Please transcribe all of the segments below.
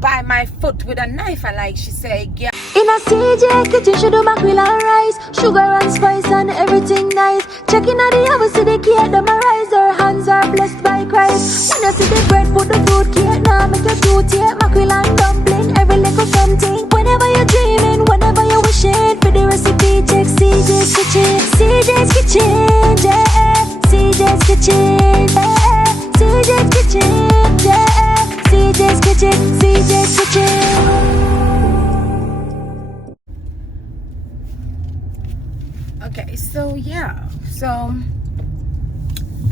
by my foot with a knife, and like she said, yeah. In a CJ kitchen, she do mackerel and rice, sugar and spice and everything nice. Checking out the house, see the cake, them a rise. Her hands are blessed by Christ. When you see the bread, put the fruit cake. Now make your tooth take mackerel and dumpling, every little something. Whenever you're dreaming, whenever you're wishing, for the recipe, check CJ's kitchen. CJ's kitchen, yeah. CJ's kitchen, yeah. CJ's kitchen, yeah. CJ's kitchen, CJ's kitchen. Okay, so yeah, so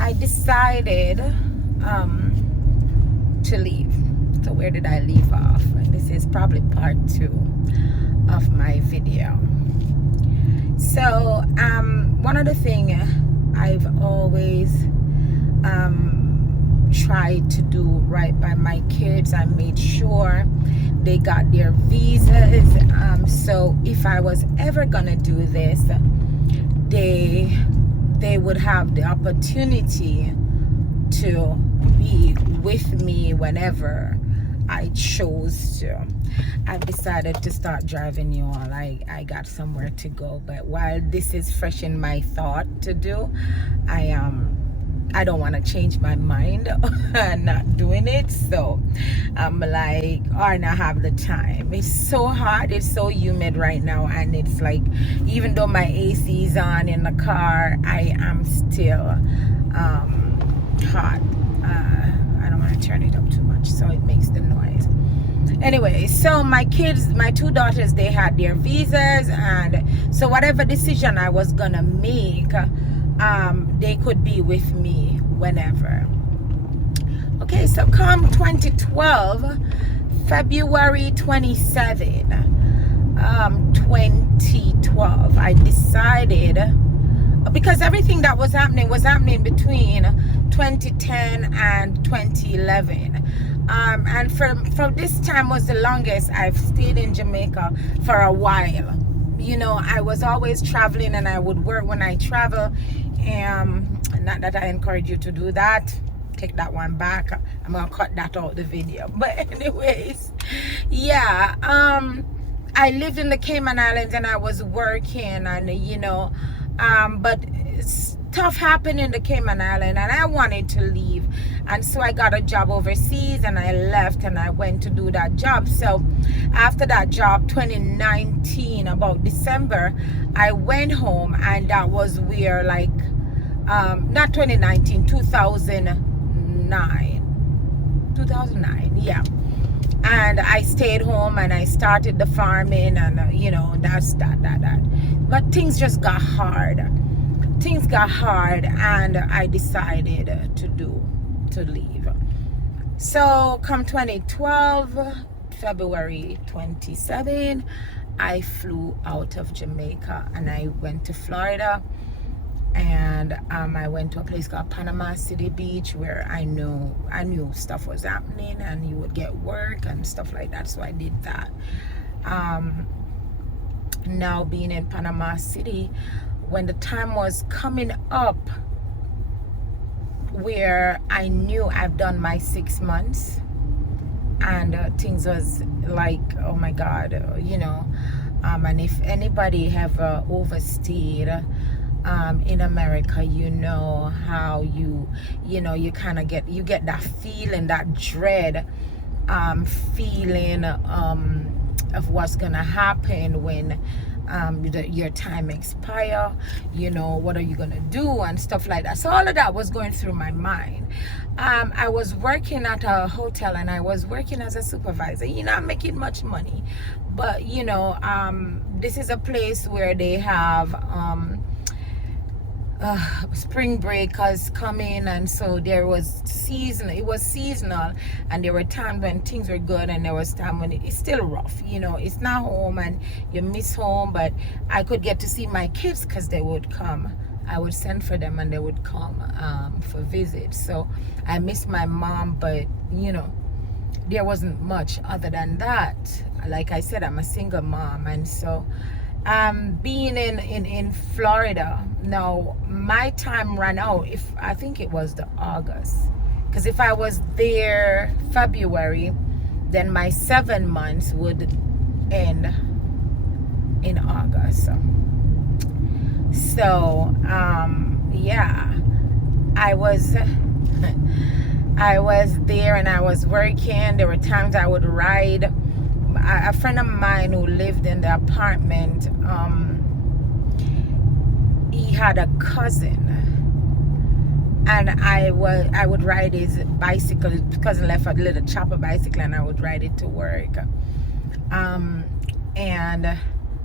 I decided to leave. So where did I leave off? This is probably part 2 of my video. So one of the things I've always tried to do right by my kids, I made sure they got their visas. So if I was ever gonna do this, they would have the opportunity to be with me whenever I chose to. I've decided to start driving you all. I got somewhere to go, but while this is fresh in my thought to do, I don't want to change my mind on not doing it. So I'm like, or not have the time. It's so hot, it's so humid right now, and it's like, even though my AC is on in the car, I am still hot. I don't want to turn it up too much so it makes the noise. Anyway, so my kids, my 2 daughters, they had their visas, and so whatever decision I was gonna make, they could be with me whenever. Okay, so come 2012, February 27, 2012, I decided, because everything that was happening between 2010 and 2011. And from this time was the longest I've stayed in Jamaica for a while. You know, I was always traveling, and I would work when I travel. Not that I encourage you to do that. Take that one back. I'm gonna cut that out the video. But anyways, yeah, I lived in the Cayman Islands, and I was working, and you know, but stuff happened in the Cayman Island, and I wanted to leave, and so I got a job overseas, and I left, and I went to do that job. So after that job, 2019, about December, I went home, and that was where, like, not 2019, 2009, yeah. And I stayed home, and I started the farming, and you know, that. But things just got hard. Things got hard, and I decided to leave. So come 2012, February 27, I flew out of Jamaica, and I went to Florida, and I went to a place called Panama City Beach, where I knew stuff was happening, and you would get work and stuff like that. So I did that. Now being in Panama City, when the time was coming up where I knew I've done my 6 months, and things was like, oh my God, you know, and if anybody have overstayed in America, you know how you kind of get that feeling, that dread feeling of what's gonna happen when your time expire. You know, what are you gonna do and stuff like that. So all of that was going through my mind. I was working at a hotel, and I was working as a supervisor. You know, I'm making much money, but you know, this is a place where they have spring breakers coming, and so there was seasonal, and there were times when things were good, and there was time when it's still rough. You know, it's not home, and you miss home, but I could get to see my kids because they would come. I would send for them, and they would come for visits. So I miss my mom, but you know, there wasn't much other than that. Like I said, I'm a single mom, and so being in Florida, now my time ran out. I think it was the August, because if I was there February, then my 7 months would end in August. So yeah, I was there and I was working. There were times I would ride. A friend of mine who lived in the apartment, he had a cousin, and I would ride his bicycle. His cousin left a little chopper bicycle, and I would ride it to work. And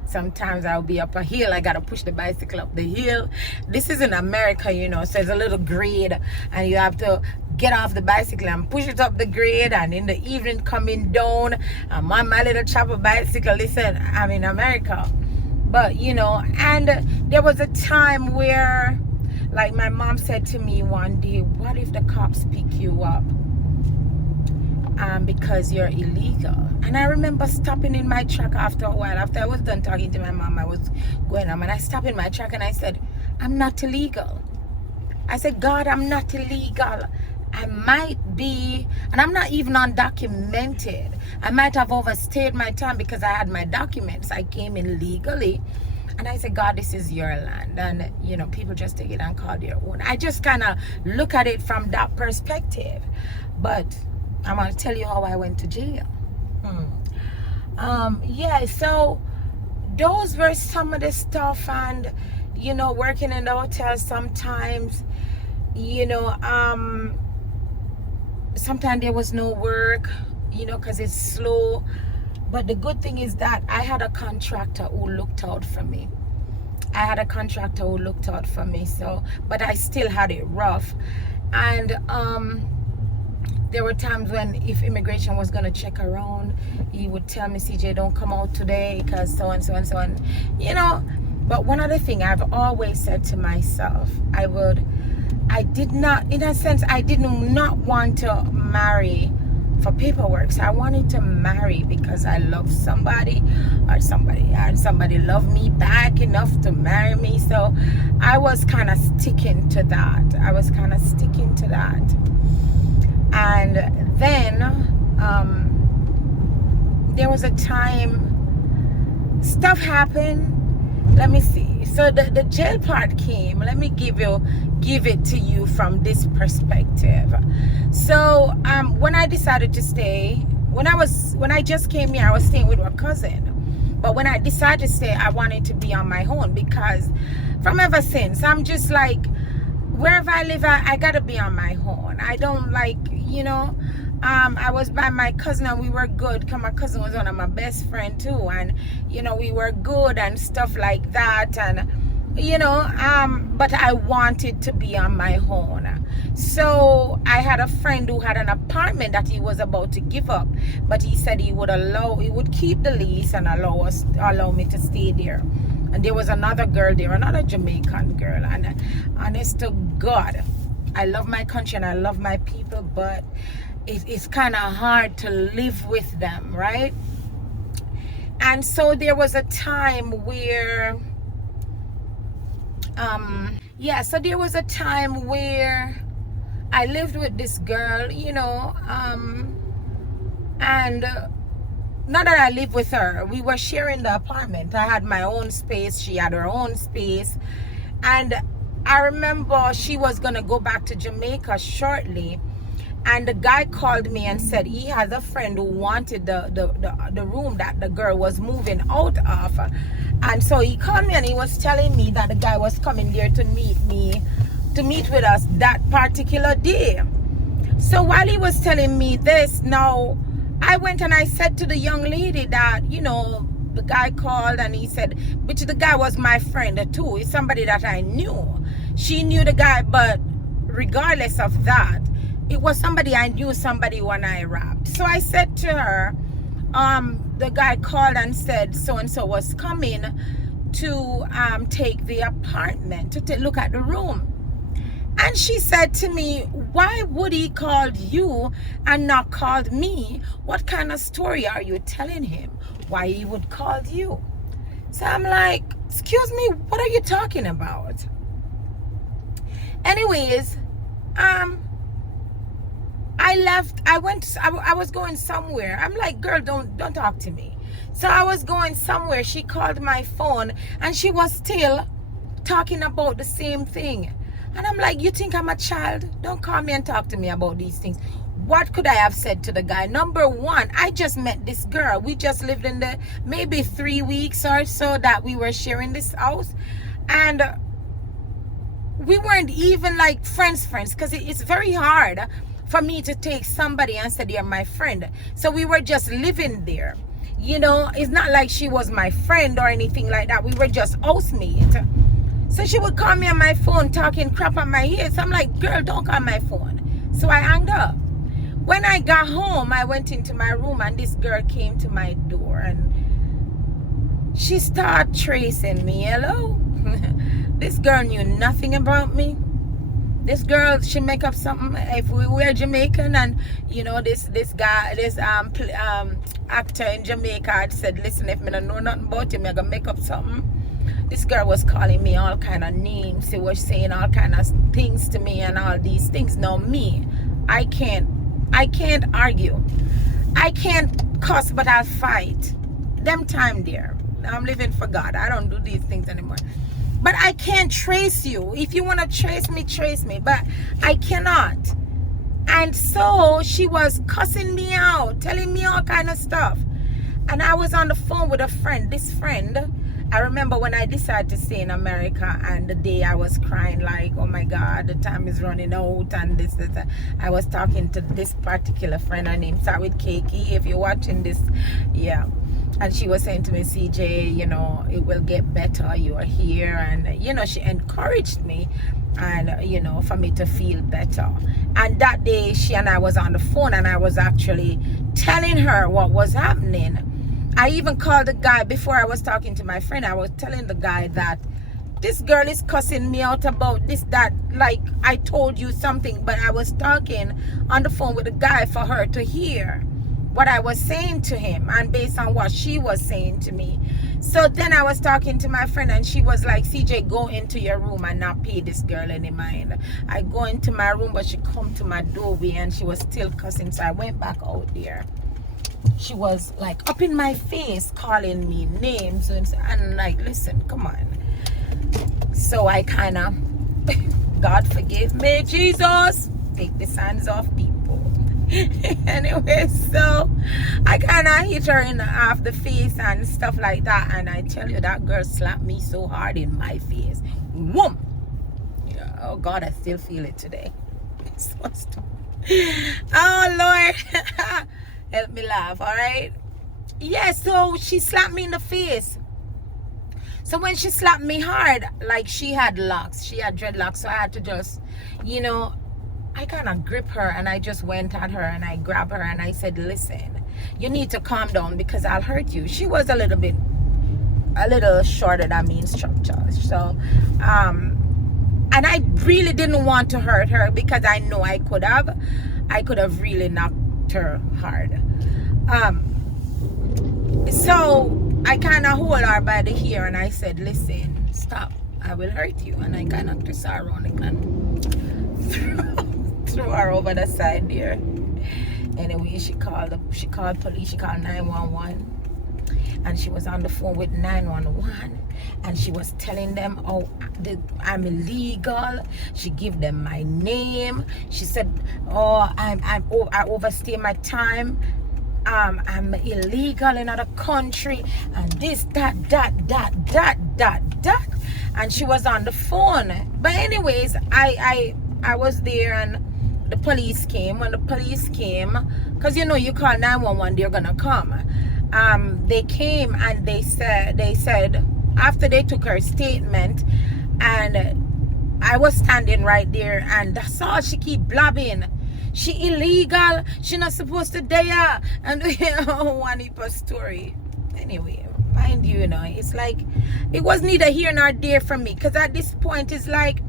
sometimes I'll be up a hill. I gotta push the bicycle up the hill. This is in America, you know, so there's a little grade, and you have to get off the bicycle and push it up the grade. And in the evening, coming down, I'm on my little chopper bicycle. Listen, I'm in America, but you know. And there was a time where, like, my mom said to me one day, "What if the cops pick you up because you're illegal?" And I remember stopping in my truck after a while. After I was done talking to my mom, I was going home, and I stopped in my truck and I said, "I'm not illegal." I said, "God, I'm not illegal. I might be, and I'm not even undocumented. I might have overstayed my time because I had my documents. I came in legally." And I said, "God, this is your land, and you know, people just take it and call it their own." I just kind of look at it from that perspective. But I'm going to tell you how I went to jail. Yeah, so those were some of the stuff. And you know, working in the hotel sometimes, you know, sometimes there was no work, you know, because it's slow. But the good thing is that I had a contractor who looked out for me. So, but I still had it rough. And there were times when, if immigration was going to check around, he would tell me, "CJ, don't come out today because so and so and so on," you know. But one other thing I've always said to myself, I did not want to marry for paperwork. So I wanted to marry because I loved somebody, or somebody loved me back enough to marry me. So I was kind of sticking to that. And then there was a time stuff happened. Let me see. So the jail part came. Let me give it to you from this perspective. So when I decided to stay, when I just came here, I was staying with a cousin. But when I decided to stay, I wanted to be on my own, because from ever since, I'm just like, wherever I live, I gotta be on my own. I don't like, you know, I was by my cousin and we were good, because my cousin was one of my best friend too, and you know, we were good and stuff like that. And you know, but I wanted to be on my own. So I had a friend who had an apartment that he was about to give up, but he said he would keep the lease and allow me to stay there. And there was another girl there, another Jamaican girl, and honest to God, I love my country and I love my people, but it's kind of hard to live with them, right? And so there was a time where there was a time where I lived with this girl, you know, and not that I lived with her, we were sharing the apartment. I had my own space, she had her own space. And I remember she was gonna go back to Jamaica shortly, and the guy called me and said he has a friend who wanted the room that the girl was moving out of. And so he called me and he was telling me that the guy was coming there to meet with us that particular day. So while he was telling me this, now I went and I said to the young lady that, you know, the guy called and he said, which the guy was my friend too, he's somebody that I knew. She knew the guy, but regardless of that, it was somebody I knew, somebody when I rapped. So I said to her, the guy called and said so and so was coming to take the apartment, to look at the room. And she said to me, "Why would he call you and not call me? What kind of story are you telling him? Why he would call you?" So I'm like, "Excuse me, what are you talking about?" Anyways, I left. I was going somewhere. I'm like, girl, don't talk to me. So I was going somewhere. She called my phone and she was still talking about the same thing. And I'm like, you think I'm a child? Don't call me and talk to me about these things. What could I have said to the guy? Number one, I just met this girl. We just lived in the maybe 3 weeks or so that we were sharing this house. And we weren't even like friends because it's very hard for me to take somebody and say they're my friend. So we were just living there. You know, it's not like she was my friend or anything like that. We were just housemates. So she would call me on my phone talking crap on my ears. So I'm like, girl, don't call my phone. So I hung up. When I got home, I went into my room and this girl came to my door and she started tracing me. Hello? This girl knew nothing about me. This girl, she make up something. If we were Jamaican and you know this guy, this actor in Jamaica had said, listen, if me don't know nothing about you, I'm gonna make up something. This girl was calling me all kind of names. She was saying all kind of things to me and all these things. Now me, I can't argue. I can't cuss, but I'll fight. Them time there. Now I'm living for God. I don't do these things anymore. But I can't trace you. If you want to trace me. But I cannot. And so she was cussing me out, telling me all kind of stuff. And I was on the phone with a friend. This friend, I remember when I decided to stay in America and the day I was crying like, oh my God, the time is running out and this. I was talking to this particular friend. Her name starts with Keiki. If you're watching this, yeah. And she was saying to me, CJ, you know, it will get better. You are here. And, you know, she encouraged me and, you know, for me to feel better. And that day she and I was on the phone and I was actually telling her what was happening. I even called the guy before I was talking to my friend. I was telling the guy that this girl is cussing me out about this, that, like I told you something, but I was talking on the phone with the guy for her to hear what I was saying to him and based on what she was saying to me. So then I was talking to my friend and she was like, CJ, go into your room and not pay this girl any mind. I go into my room, but she come to my doorway and she was still cussing. So I went back out there. She was like up in my face calling me names and like, listen, come on. So I kind of, God forgive me, Jesus, take the hands off people. Anyway, so I kind of hit her in half the face and stuff like that, and I tell you, that girl slapped me so hard in my face. Whoom! Yeah, oh God, I still feel it today. It's so stupid. Oh Lord. Help me laugh, all right? Yeah, so she slapped me in the face. So when she slapped me hard, like she had locks, she had dreadlocks, so I had to just, you know, I kind of grip her and I just went at her and I grabbed her and I said, listen, you need to calm down because I'll hurt you. She was a little shorter than me in structure. So, and I really didn't want to hurt her because I know I could have really knocked her hard. So I kind of hold her by the hair and I said, listen, stop, I will hurt you. And I kind of twist her around and threw her over the side there. Anyway, she called police, she called 911, and she was on the phone with 911 and she was telling them, oh, I'm illegal. She gave them my name. She said, oh, I overstay my time. I'm illegal in another country and this, that. And she was on the phone. But anyways, I was there and the police came. When the police came, because you know you call 911, they're gonna come. They came and they said after they took her statement, and I was standing right there and that's all she keep blabbing. She illegal, she not supposed to die, and one heap of story. Anyway, mind you, it's like it was neither here nor there for me, because at this point it's like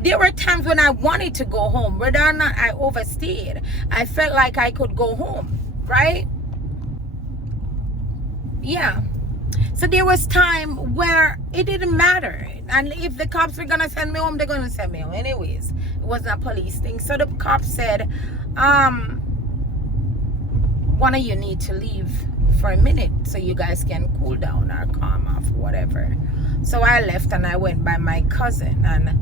there were times when I wanted to go home, whether or not I overstayed. I felt like I could go home, right? Yeah. So there was time where it didn't matter. And if the cops were gonna send me home, they're gonna send me home anyways. It wasn't a police thing. So the cops said, one of you need to leave for a minute so you guys can cool down or calm off, whatever. So I left and I went by my cousin, and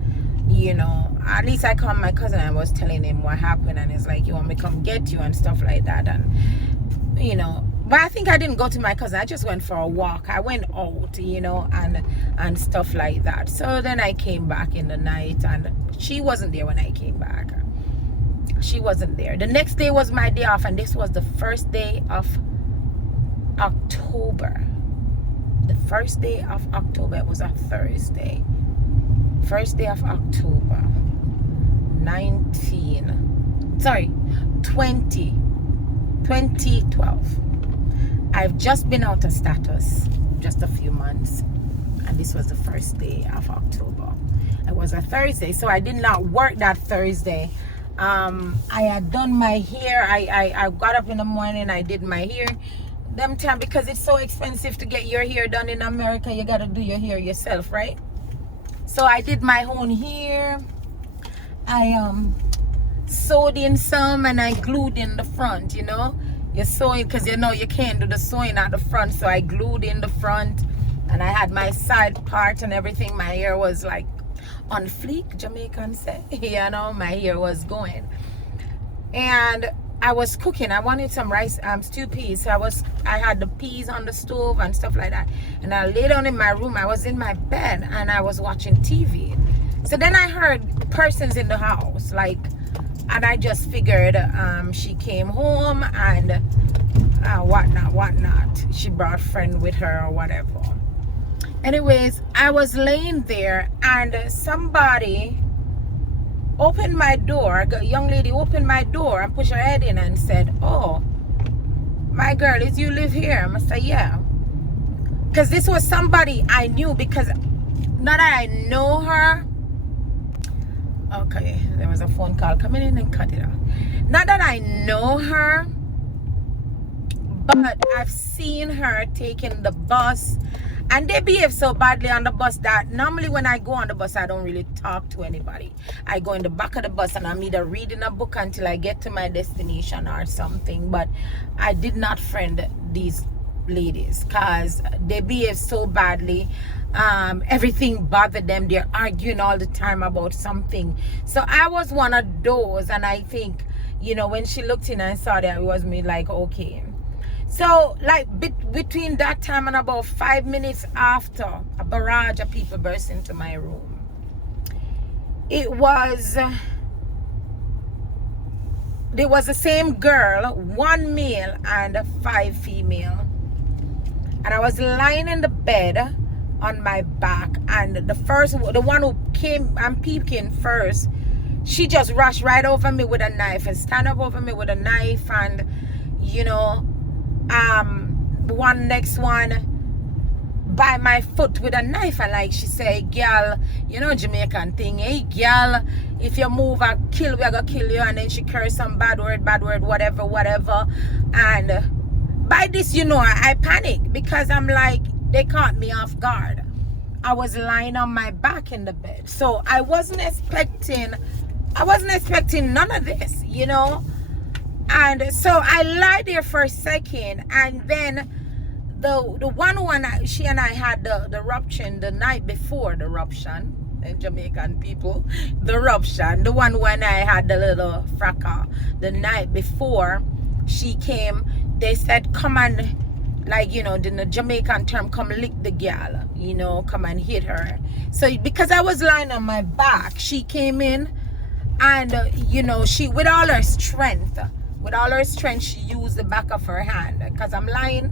you know, at least I called my cousin and I was telling him what happened, and he's like, you want me to come get you and stuff like that. And you know, but I think I didn't go to my cousin. I just went for a walk. I went out, you know, and stuff like that. So then I came back in the night, and she wasn't there when I came back. She wasn't there. The next day was my day off, and this was the first day of October. The first day of October. It was a Thursday. First day of October 2012. I've just been out of status just a few months, and this was the first day of October. It was a Thursday, so I did not work that Thursday. I had done my hair. I got up in the morning, I did my hair. Them time, because it's so expensive to get your hair done in America, you gotta do your hair yourself, right? So I did my own hair. I sewed in some, and I glued in the front, you know. You're sewing because you know you can't do the sewing at the front, so I glued in the front, and I had my side part and everything. My hair was like on fleek, Jamaican say. You know, my hair was going. And I was cooking. I wanted some rice, stew peas. So I had the peas on the stove and stuff like that. And I lay down in my room. I was in my bed and I was watching TV. So then I heard persons in the house, like, and I just figured she came home and whatnot. She brought a friend with her or whatever. Anyways, I was laying there and somebody opened my door. A young lady opened my door and pushed her head in and said, "Oh, my girl, is you live here?" I said, "Yeah." Because this was somebody I knew, because not that I know her. Okay, there was a phone call coming in and cut it off. Not that I know her, but I've seen her taking the bus, and they behave so badly on the bus that normally when I go on the bus, I don't really talk to anybody. I go in the back of the bus and I'm either reading a book until I get to my destination or something. But I did not friend these ladies because they behave so badly. Everything bothered them. They're arguing all the time about something. So I was one of those, and I think, you know, when she looked in and saw that it was me, like, okay. So like between that time and about 5 minutes after, a barrage of people burst into my room. There was the same girl, 1 male and 5 female, and I was lying in the bed on my back, and the one who came and peeped in first, she just rushed right over me with a knife and stand up over me with a knife, and you know, one next one by my foot with a knife, and like she said, "Girl, you know Jamaican thing, hey girl, if you move I kill, we are gonna kill you." And then she cursed some bad word, whatever. And by this, you know, I panicked because I'm like, they caught me off guard. I was lying on my back in the bed, so I wasn't expecting none of this, you know. And so I lied there for a second, and then the one she and I had the ruption the night before, the ruption in Jamaican people, the ruption, the one when I had the little fracas the night before she came, they said, come and, like, you know, in the Jamaican term, come lick the girl, you know, come and hit her. So because I was lying on my back, she came in, and you know, she with all her strength, she used the back of her hand, because I'm lying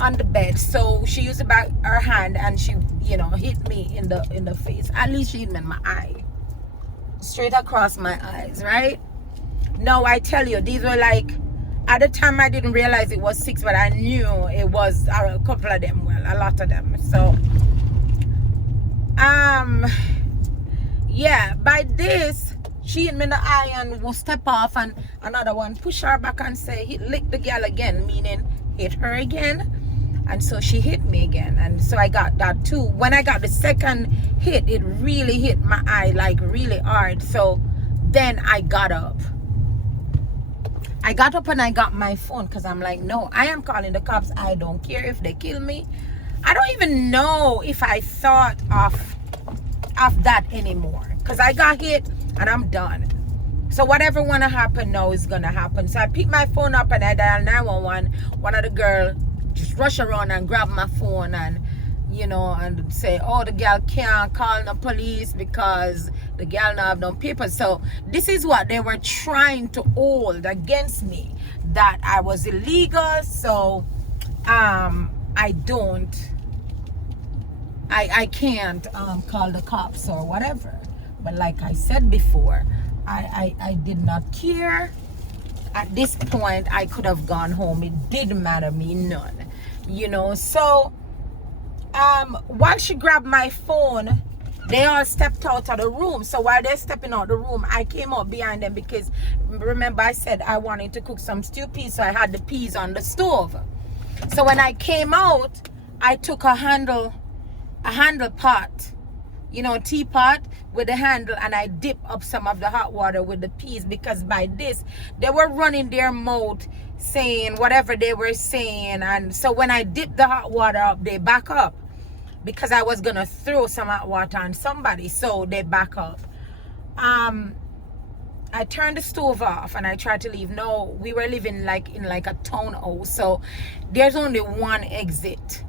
on the bed, so she used the back her hand, and she, you know, hit me in the face. At least she hit me in my eye, straight across my eyes, right? Now I tell you, these were like, at the time I didn't realize it was 6, but I knew it was a couple of them, well, a lot of them. So yeah, by this, she hit me in the eye and will step off, and another one push her back and say, lick the girl again, meaning hit her again. And so she hit me again, and so I got that too. When I got the second hit, it really hit my eye, like really hard. So then I got up and I got my phone, because I'm like, no, I am calling the cops. I don't care if they kill me. I don't even know if I thought of that anymore, because I got hit and I'm done. So whatever wanna happen now is gonna happen. So I picked my phone up and I dialed 911. One of the girls just rush around and grab my phone and, you know, and say, oh, the girl can't call the police because the girl don't have no papers. So this is what they were trying to hold against me, that I was illegal. So I can't call the cops or whatever. But like I said before, I did not care. At this point, I could have gone home. It didn't matter me none, you know. So while she grabbed my phone, they all stepped out of the room. So while they're stepping out the room, I came up behind them, because remember I said I wanted to cook some stew peas, so I had the peas on the stove. So when I came out, I took a handle pot, you know, teapot with the handle, and I dipped up some of the hot water with the peas, because by this they were running their mouth saying whatever they were saying. And so when I dipped the hot water up, they back up, because I was gonna throw some hot water on somebody, so they back up. I turned the stove off and I tried to leave. No, we were living in a townhouse, so there's only one exit.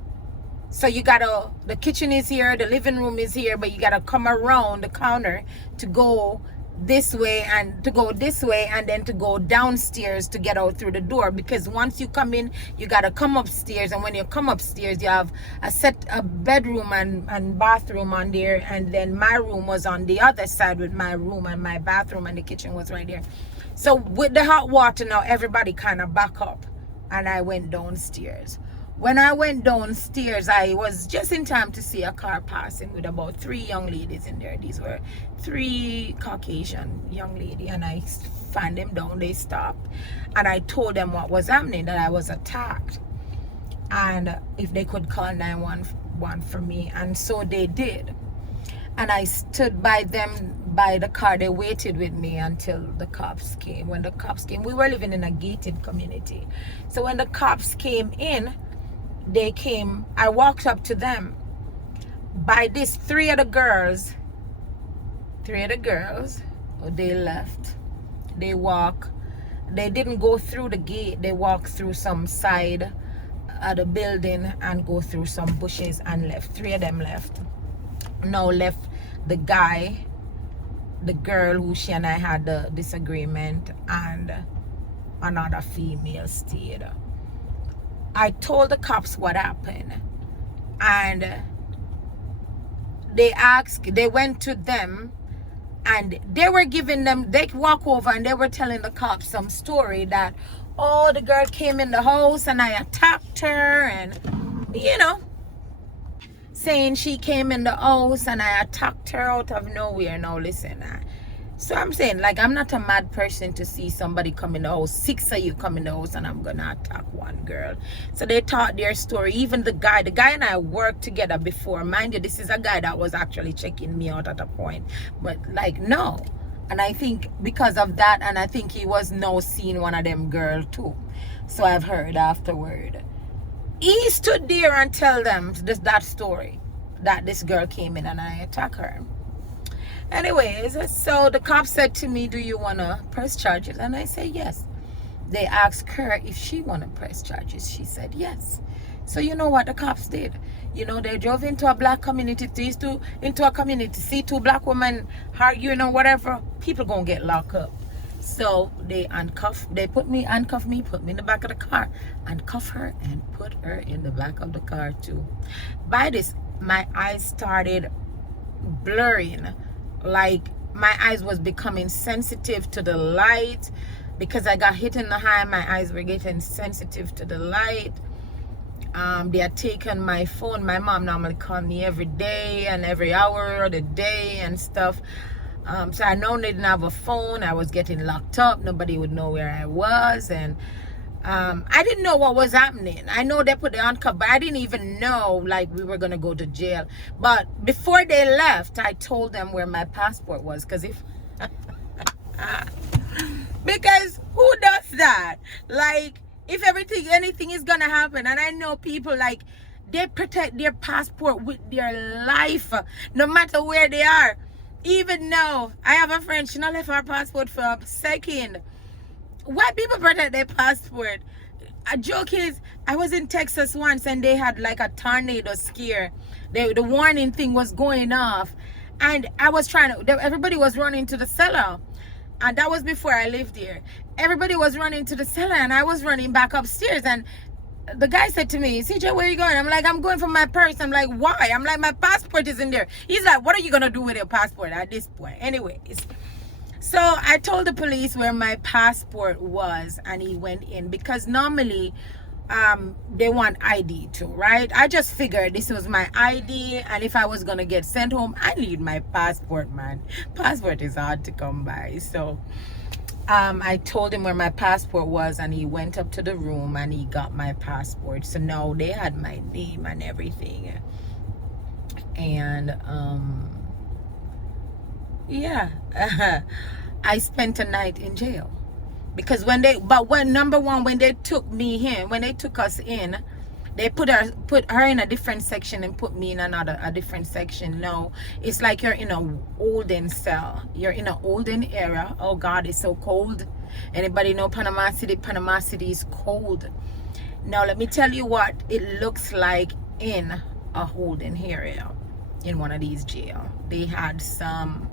So you gotta, the kitchen is here, the living room is here, but you gotta come around the counter to go this way, and then to go downstairs to get out through the door. Because once you come in, you gotta come upstairs, and when you come upstairs, you have a bedroom and bathroom on there, and then my room was on the other side with my room and my bathroom, and the kitchen was right there. So with the hot water now, everybody kind of back up, and I went downstairs. When I went downstairs, I was just in time to see a car passing with about 3 young ladies in there. These were 3 Caucasian young ladies, and I found them down. They stopped, and I told them what was happening, that I was attacked, and if they could call 911 for me. And so they did. And I stood by them, by the car. They waited with me until the cops came. When the cops came, we were living in a gated community. So when the cops came in, they came, I walked up to them. By this, 3 of the girls, they left. They didn't go through the gate. They walked through some side of the building and go through some bushes and left. 3 of them left. Now left the guy, the girl who she and I had the disagreement, and another female stayed. I told the cops what happened, and they went to them, and they were giving them, they walk over and they were telling the cops some story that, oh, the girl came in the house and I attacked her, and you know, saying she came in the house and I attacked her out of nowhere. Now listen, so I'm saying, like, I'm not a mad person to see somebody come in the house, 6 of you come in the house, and I'm gonna attack one girl. So they taught their story. Even the guy and I worked together before. Mind you, this is a guy that was actually checking me out at a point, but like, no. And I think because of that, and I think he was now seeing one of them girls too. So I've heard afterward, he stood there and tell them that story, that this girl came in and I attacked her. Anyways, so the cop said to me, do you want to press charges? And I said yes. They asked her if she want to press charges. She said yes. So you know what the cops did? You know, they drove into a black community, into a community, see 2 black women arguing or whatever, people gonna get locked up. So they handcuffed me, put me in the back of the car, handcuff her and put her in the back of the car too. By this, my eyes started blurring. Like, my eyes was becoming sensitive to the light, because I got hit in the eye. My eyes were getting sensitive to the light. They had taken my phone. My mom normally called me every day and every hour of the day and stuff. So I know they didn't have a phone. I was getting locked up. Nobody would know where I was. And I didn't know what was happening. I know they put the handcuff, but I didn't even know like we were gonna go to jail. But before they left, I told them where my passport was, because who does that? Like, if anything is gonna happen, and I know people like they protect their passport with their life, no matter where they are. Even now, I have a friend, she not left her passport for a second. Why people protect their passport? A joke is, I was in Texas once and they had like a tornado scare. The warning thing was going off, and I was everybody was running to the cellar, and that was before I lived here. Everybody was running to the cellar and I was running back upstairs, and the guy said to me, CJ, where are you going? I'm like, I'm going for my purse. I'm like, why? I'm like, my passport is in there. He's like, what are you gonna do with your passport at this point? Anyways, so I told the police where my passport was, and he went in, because normally they want ID too, right? I just figured this was my ID, and if I was gonna get sent home, I need my passport, man. Passport is hard to come by. So I told him where my passport was, and he went up to the room and he got my passport. So now they had my name and everything. And yeah, I spent a night in jail, because when they took us in, they put her in a different section and put me in a different section. No, it's like you're in a olden cell. You're in an olden era. Oh God, it's so cold. Anybody know Panama City? Panama City is cold. Now let me tell you what it looks like in a holding area in one of these jail. They had some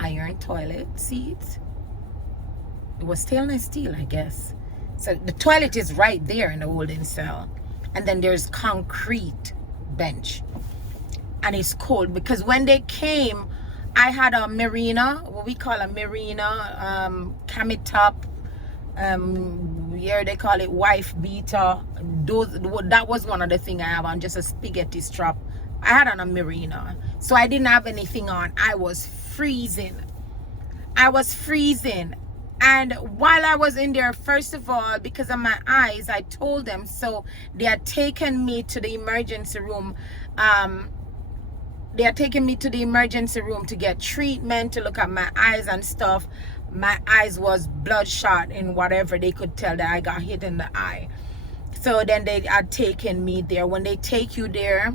iron toilet seats. It was stainless steel, I guess. So the toilet is right there in the holding cell, and then there's concrete bench, and it's cold because when they came, I had a Marina, what we call a Marina, cami top, here they call it wife beater. That was one of the things I have on, just a spaghetti strap. I had on a Marina, so I didn't have anything on. I was freezing. And while I was in there, first of all, because of my eyes, I told them, so they had taken me to the emergency room. They had taken me to the emergency room to get treatment, to look at my eyes and stuff. My eyes was bloodshot and whatever. They could tell that I got hit in the eye. So then they had taken me there. When they take you there,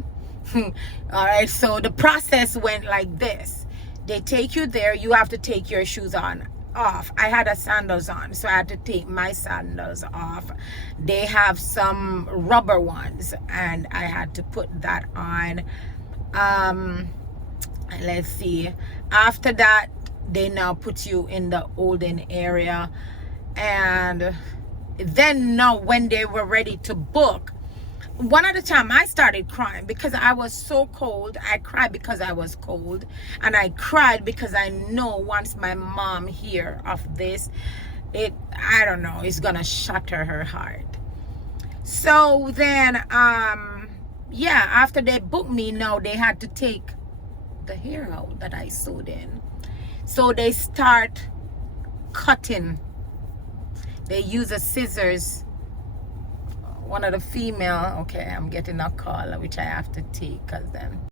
all right, so the process went like this. They take you there, you have to take your shoes off. I had a sandals on, so I had to take my sandals off. They have some rubber ones, and I had to put that on. Let's see. After that, they now put you in the holding area, and then now when they were ready to book, one at a time, I started crying because I was so cold. I cried because I was cold, and I cried because I know once my mom hear of this, I don't know, it's gonna shatter her heart. So then yeah, after they booked me, now they had to take the hair out that I sewed in. So they start cutting. They use a scissors. One of the female, okay, I'm getting a call which I have to take, because then